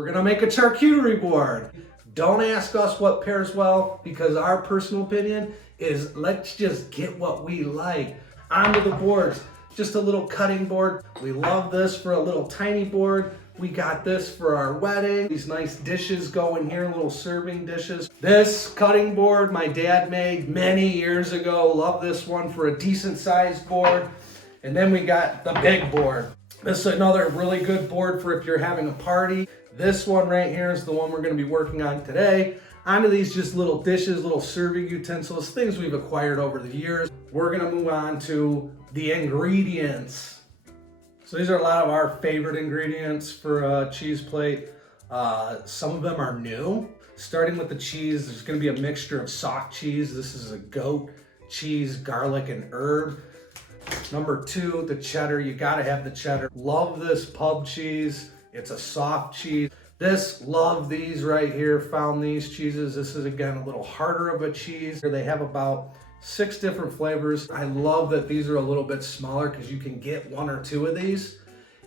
we're gonna make a charcuterie board. Don't ask us what pairs well, because our personal opinion is let's just get what we like. Onto the boards, just a little cutting board. We love this for a little tiny board. We got this for our wedding. These nice dishes go in here, little serving dishes. This cutting board my dad made many years ago. Love this one for a decent sized board. And then we got the big board. This is another really good board for if you're having a party. This one right here is the one we're gonna be working on today. Onto these just little dishes, little serving utensils, things we've acquired over the years. We're gonna move on to the ingredients. So these are a lot of our favorite ingredients for a cheese plate. Some of them are new. Starting with the cheese, there's gonna be a mixture of soft cheese. This is a goat cheese, garlic, and herb. Number 2, the cheddar. You gotta have the cheddar. Love this pub cheese. It's a soft cheese. Love these right here. Found these cheeses. This is again a little harder of a cheese. They have about 6 different flavors. I love that these are a little bit smaller because you can get 1 or 2 of these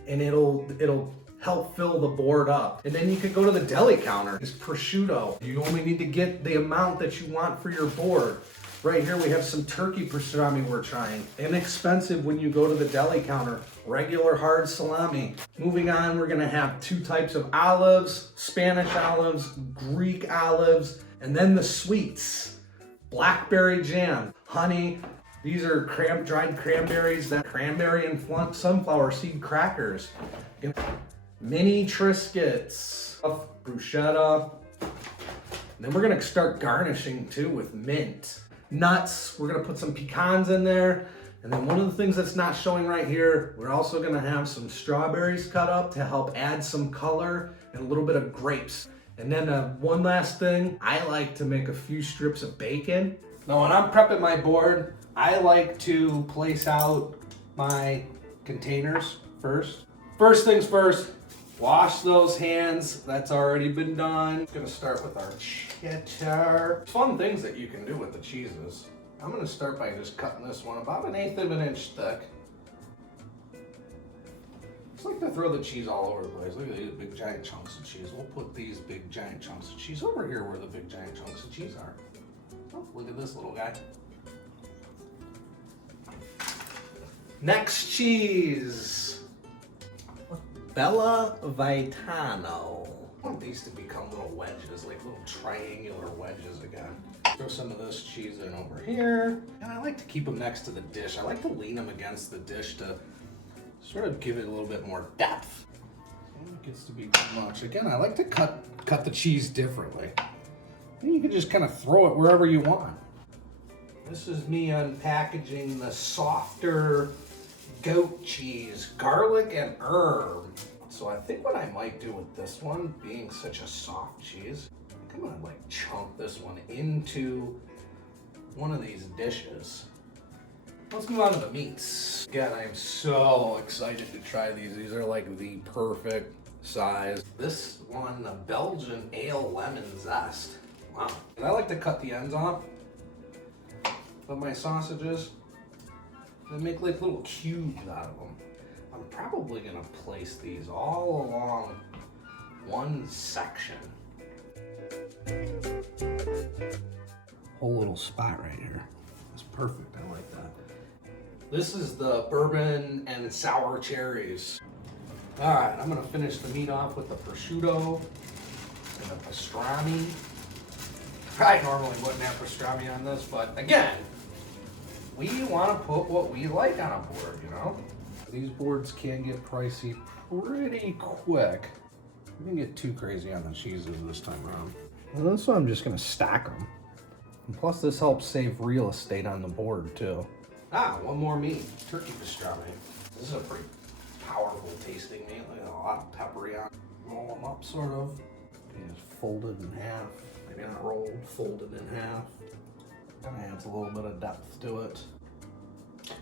and it'll help fill the board up. And then you could go to the deli counter. It's prosciutto. You only need to get the amount that you want for your board. Right here we have some turkey pastrami we're trying. Inexpensive when you go to the deli counter. Regular hard salami. Moving on, we're gonna have 2 types of olives, Spanish olives, Greek olives, and then the sweets. Blackberry jam, honey. These are dried cranberries, that cranberry and sunflower seed crackers. Mini Triscuits, bruschetta. And then we're gonna start garnishing too with mint. Nuts, we're gonna put some pecans in there. And then one of the things that's not showing right here, we're also gonna have some strawberries cut up to help add some color and a little bit of grapes. And then one last thing, I like to make a few strips of bacon. Now when I'm prepping my board, I like to place out my containers first. First things first, wash those hands. That's already been done. I'm gonna start with our cheddar. Fun things that you can do with the cheeses. I'm gonna start by just cutting this one about 1/8 of an inch thick. I like to throw the cheese all over the place. Look at these big giant chunks of cheese. We'll put these big giant chunks of cheese over here where the big giant chunks of cheese are. Oh, look at this little guy. Next cheese. Bella Vitano. I want these to become little wedges, like little triangular wedges again. Throw some of this cheese in over here. And I like to keep them next to the dish. I like to lean them against the dish to sort of give it a little bit more depth. It gets to be too much. Again, I like to cut the cheese differently. And you can just kind of throw it wherever you want. This is me unpackaging the softer goat cheese, garlic and herb. So I think what I might do with this one, being such a soft cheese, I think I'm gonna like chunk this one into one of these dishes. Let's move on to the meats. Again, I am so excited to try these. These are like the perfect size. This one, the Belgian ale lemon zest. Wow. And I like to cut the ends off of my sausages and make like little cubes out of them. I'm probably gonna place these all along one section. Whole little spot right here. It's perfect, I like that. This is the bourbon and sour cherries. All right, I'm gonna finish the meat off with the prosciutto and the pastrami. I normally wouldn't have pastrami on this, but again, we wanna put what we like on a board, you know? These boards can get pricey pretty quick. We didn't get too crazy on the cheeses this time around. Well, this one I'm just gonna stack them. And plus this helps save real estate on the board too. Ah, one more meat, turkey pastrami. This is a pretty powerful tasting meat. Look at a lot of peppery on it. Roll them up sort of. And just folded in half. Maybe not rolled, folded in half. Kind of adds a little bit of depth to it.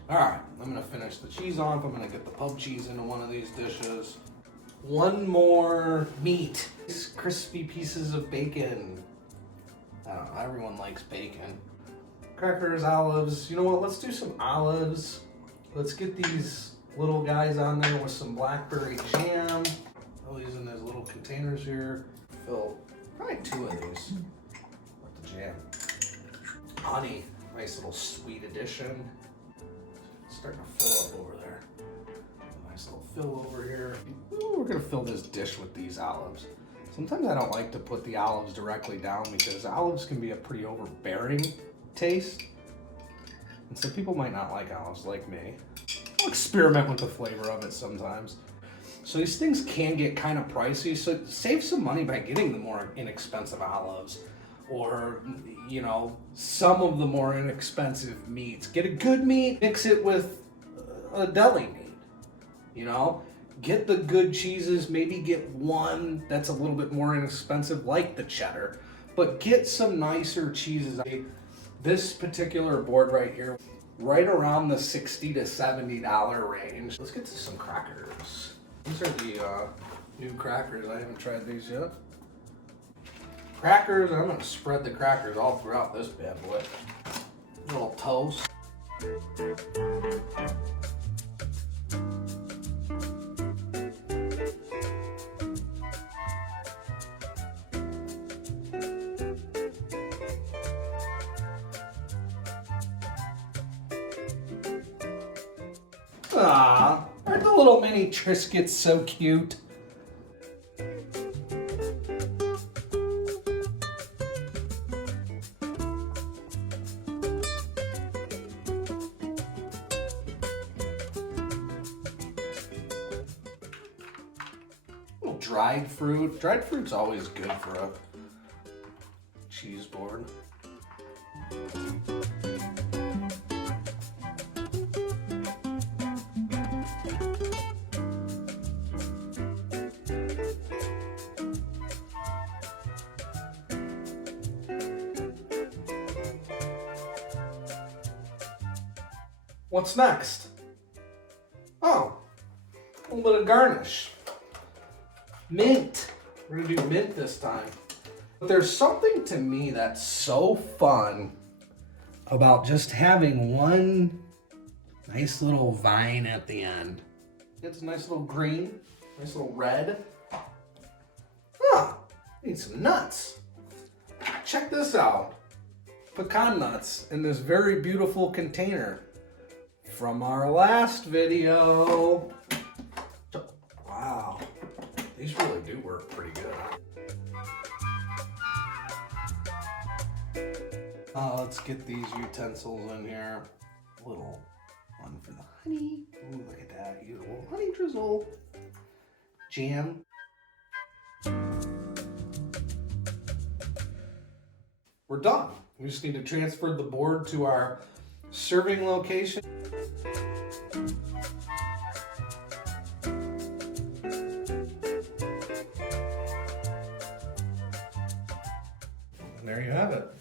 All right, I'm gonna finish the cheese off. I'm gonna get the pub cheese into one of these dishes. One more meat. These crispy pieces of bacon. I don't know, everyone likes bacon. Crackers, olives. You know what, let's do some olives. Let's get these little guys on there with some blackberry jam. All these in these little containers here. Fill probably 2 of these with the jam. Honey, nice little sweet addition. It's starting to fill up over there. Nice little fill over here. Ooh, we're gonna fill this dish with these olives. Sometimes I don't like to put the olives directly down because olives can be a pretty overbearing taste. And some people might not like olives, like me. I'll experiment with the flavor of it sometimes. So these things can get kind of pricey, so save some money by getting the more inexpensive olives, or, you know, some of the more inexpensive meats. Get a good meat, mix it with a deli meat, you know? Get the good cheeses, maybe get one that's a little bit more inexpensive, like the cheddar, but get some nicer cheeses. This particular board right here, right around the $60 to $70 range. Let's get to some crackers. These are the new crackers. I haven't tried these yet. Crackers, I'm gonna spread the crackers all throughout this bad boy. A little toast. Ah, aren't the little mini Triscuits so cute? Little dried fruit. Dried fruit's always good for a cheese board. What's next? Oh, a little bit of garnish. Mint. We're gonna do mint this time. But there's something to me that's so fun about just having one nice little vine at the end. It's a nice little green, nice little red. Ah, need some nuts. Check this out. Pecan nuts in this very beautiful container from our last video. Wow, these really do work pretty good. Let's get these utensils in here. A little one for the honey. Ooh, look at that, you little honey drizzle. Jam. We're done. We just need to transfer the board to our serving location. And there you have it.